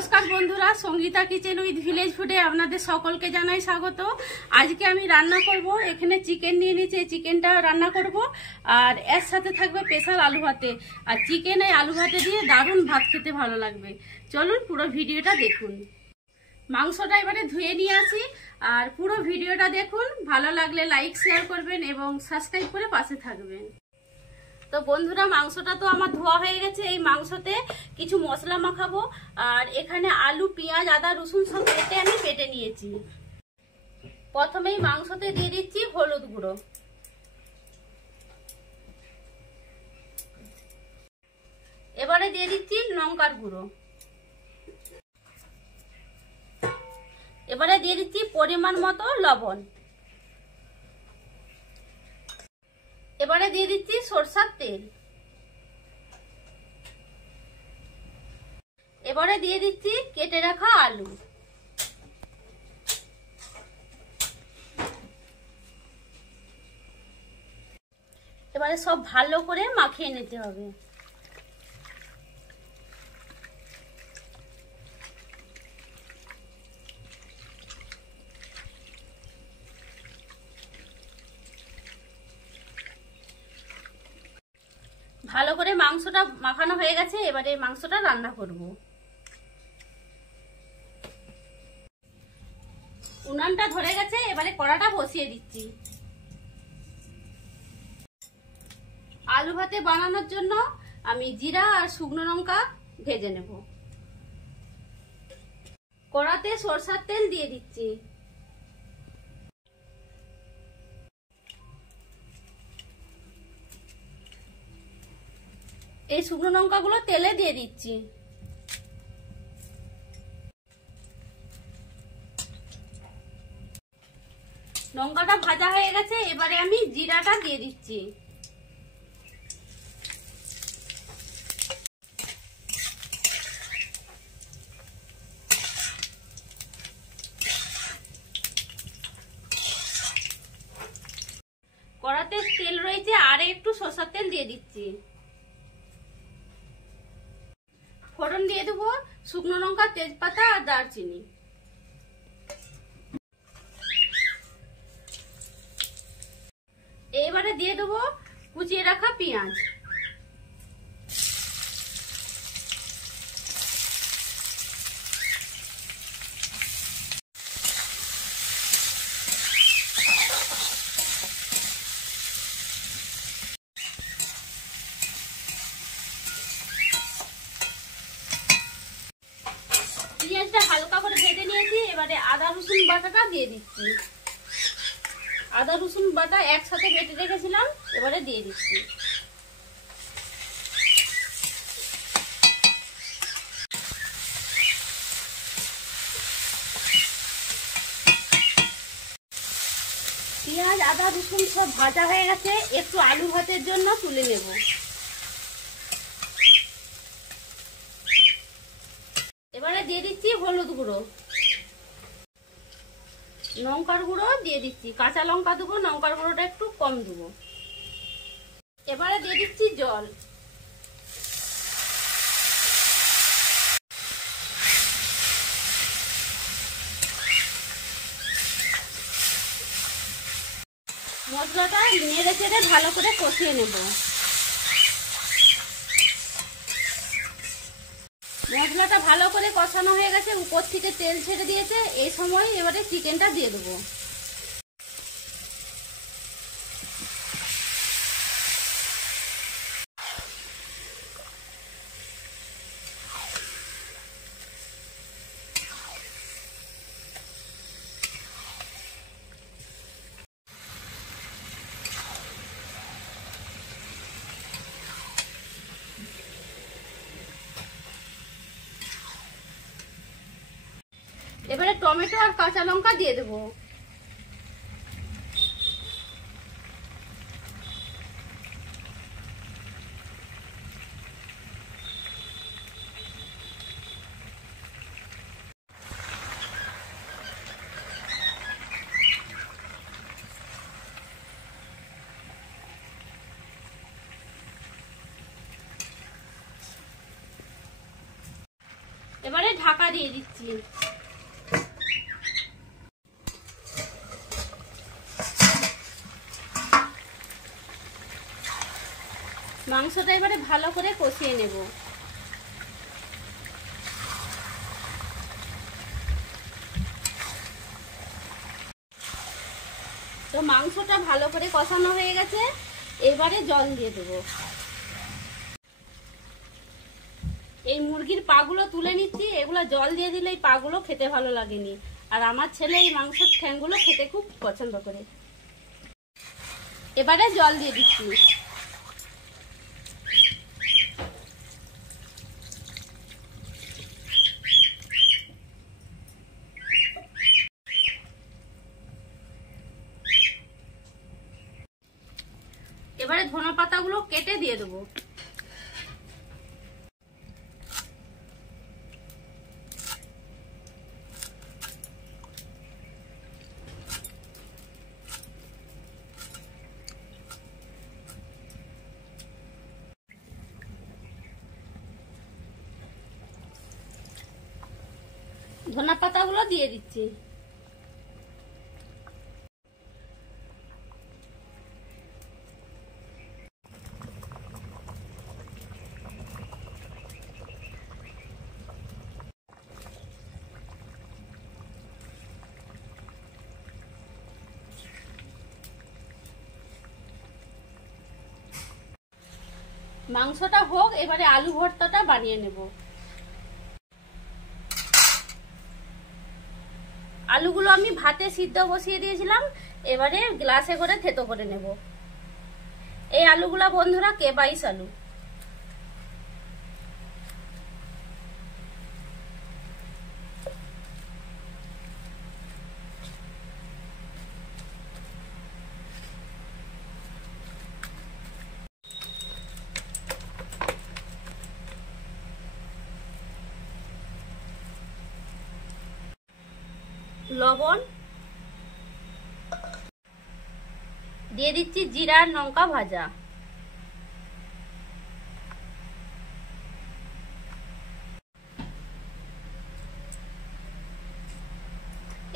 নমস্কার বন্ধুরা, Sangeeta kitchen with village ফুডে আপনাদের সকলকে জানাই স্বাগত। আজকে আমি রান্না করব, এখানে চিকেন নিয়ে নিয়েছি, চিকেনটা রান্না করব আর এর সাথে থাকবে স্পেশাল আলু ভাতে। আর চিকেন এই আলু ভাতে দিয়ে দারুণ ভাত খেতে ভালো লাগবে। চলুন পুরো ভিডিওটা দেখুন। মাংসটা এবারে ধুয়ে নিয়ে আসি আর পুরো ভিডিওটা দেখুন। ভালো লাগলে লাইক শেয়ার করবেন এবং সাবস্ক্রাইব করে পাশে থাকবেন। তো বন্ধুরা, মাংসটা তো আমার ধোয়া হয়ে গেছে। এই মাংসতে কিছু মশলা মাখাবো আর এখানে আলু, পেঁয়াজ, আদা, রসুন সব কেটে আমি কেটে নিয়েছি। প্রথমেই মাংসতে দিয়ে দিচ্ছি হলুদ গুঁড়ো, এবারে দিয়ে দিচ্ছি লঙ্কার গুঁড়ো, এবারে দিয়ে দিচ্ছি পরিমাণ মতো লবণ, এবারে দিয়ে দিচ্ছি সরষের তেল, এবারে দিয়ে দিচ্ছি কেটে রাখা আলু, এবারে সব ভালো করে মাখিয়ে নিতে হবে। ভালো করে মাংসটা মাখানো হয়ে গেছে, এবারে মাংসটা রান্না করব। উনানটা ধরে গেছে, এবারে কড়াটা বসিয়ে দিচ্ছি। আলু ভাতে বানানোর জন্য আমি জিরা আর শুকনো লঙ্কা ভেজে নেব। কড়াতে সরষের তেল দিয়ে দিচ্ছি, এই শুকনো লঙ্কাগুলো তেলে দিয়ে দিচ্ছি। লঙ্কাটা ভাজা হয়ে গেছে, এবারে আমি জিরাটা দিয়ে দিচ্ছি। কড়াতে তেল রয়েছে, আর একটু সরষের তেল দিয়ে দিচ্ছি। ফোড়ন দিয়ে দেবো শুকনো লঙ্কা, তেজপাতা আর দারচিনি। এবারে দিয়ে দেবো কুচিয়ে রাখা পেঁয়াজ, পেঁয়াজটা হালকা করে ভেজে নিয়েছি। এবারে আদা রসুন বাটাটা দিয়ে দিচ্ছি। আদা রসুন বাটা একসাথে বেটে রেখেছিলাম, এবারে দিয়ে দিচ্ছি। পেঁয়াজ, আদা, রসুন সব ভাজা হয়ে গেছে, একটু আলু ভাতের জন্য তুলে নেব। এবারে দিয়ে দিচ্ছি হলুদ গুঁড়ো, লঙ্কার গুঁড়ো দিয়ে দিচ্ছি। কাঁচা লঙ্কা দেবো, লঙ্কার গুঁড়োটা একটু কম দেবো। এবারে দিয়ে দিচ্ছি জল, মশলাটা নেড়ে চেড়ে ভালো করে কষিয়ে নেব। মশলাটা ভালো করে কষানো হয়ে গেছে, উপর থেকে তেল ছেড়ে দিয়েছে। এই সময় এবারে চিকেনটা দিয়ে দেবো। এবারে টমেটো আর কাঁচা লঙ্কা দিয়ে দেবো। এবারে ঢাকা দিয়ে দিচ্ছি। মাংসটা এবারে ভালো করে কষিয়ে নেব। তো মাংসটা ভালো করে কষানো হয়ে গেছে, এবারে জল দিয়ে দেবো। এই মুরগির পাগুলো তুলে নিচ্ছি, এগুলো জল দিয়ে দিলে এই পাগুলো খেতে ভালো লাগেনি, আর আমার ছেলে এই মাংসের ঠ্যাংগুলো খেতে খুব পছন্দ করে। এবারে জল দিয়ে দিচ্ছি। এবারে ধনে পাতাগুলো কেটে দিয়ে দেবো। ধনে পাতাগুলো দিয়ে দিচ্ছি। মাংসটা হোক, এবারে আলু ভর্তাটা বানিয়ে নেব। আলুগুলো আমি ভাতে সিদ্ধ বসিয়ে দিয়েছিলাম, এবারে গ্লাসে করে থেতো করে নেব। এই আলুগুলা বন্ধুরা কেবাইশ আলু। লবণ দিয়ে দিচ্ছি, জিরা আর লঙ্কা ভাজা।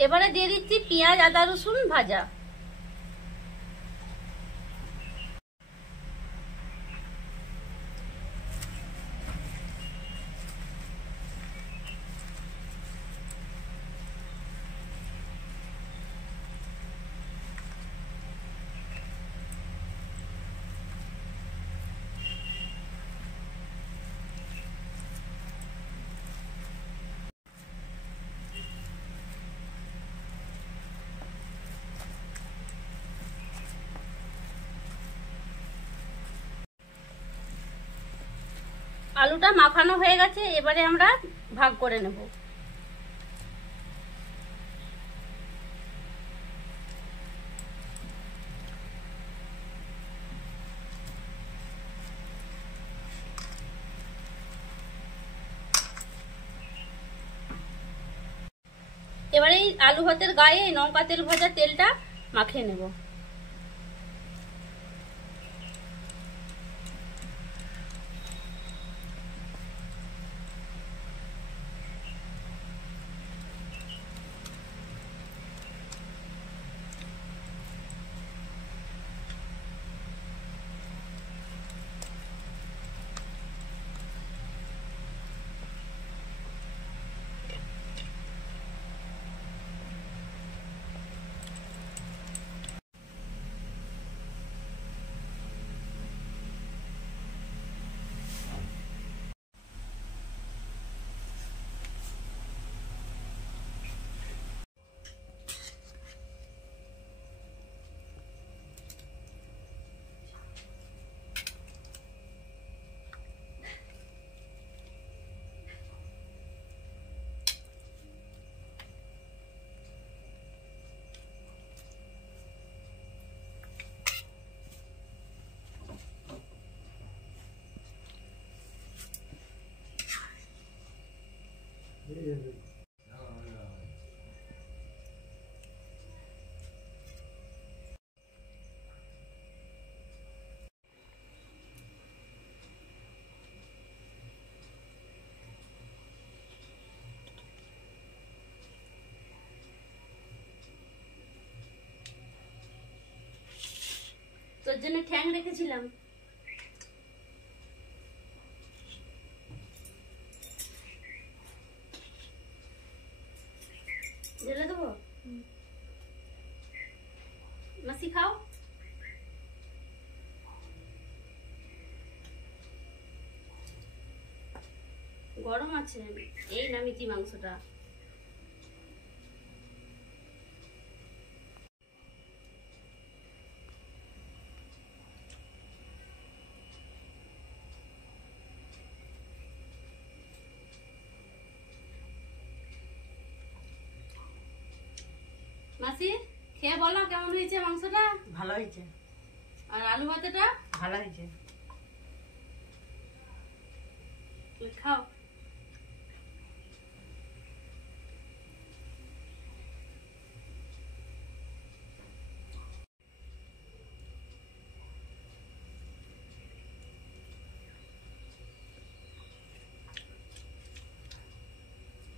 এবারে দিয়ে দিচ্ছি পেঁয়াজ আদা রসুন ভাজা। আলুটা মাখানো হয়ে গেছে, এবারে আমরা ভাগ করে নেব। এবারে এই আলু ভাতের গায়ে এই লঙ্কা তেল ভাজা তেলটা মাখিয়ে নেব। তোর জন্য ঠ্যাং রেখেছিলাম। ঢেলে দেবো? মাসি খাও। গরম আছে। এই নামিয়েছি মাংসটা। মাসি খেয়ে বলো কেমন হয়েছে মাংসটা? ভালো হয়েছে। আর আলু ভাতেটা? ভালো হয়েছে। খাও।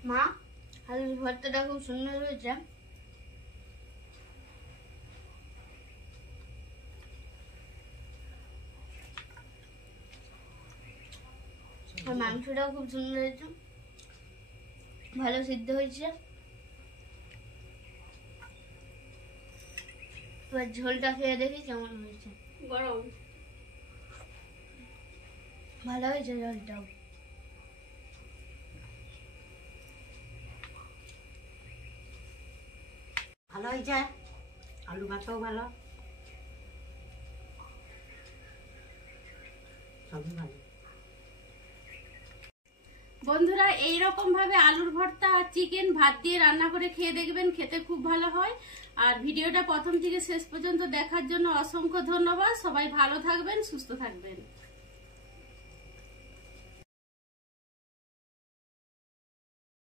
মা, আলুর ভর্তাটা খুব সুন্দর হয়েছে। আর মাংসটাও খুব সুন্দর হয়েছে, ভালো সিদ্ধ হয়েছে। এবার ঝোলটা খেয়ে দেখি কেমন হয়েছে। গরম। ভালো হয়েছে ঝোলটাও। ভালো হয়েছে, আলু ভাতও ভালো, সবই ভালো। বন্ধুরা এইরকম ভাবে আলুর ভর্তা আর চিকেন ভাত দিয়ে রান্না করে খেয়ে দেখবেন, খেতে খুব ভালো হয়। আর ভিডিওটা প্রথম থেকে শেষ পর্যন্ত দেখার জন্য অসংখ্য ধন্যবাদ। সবাই ভালো থাকবেন, সুস্থ থাকবেন।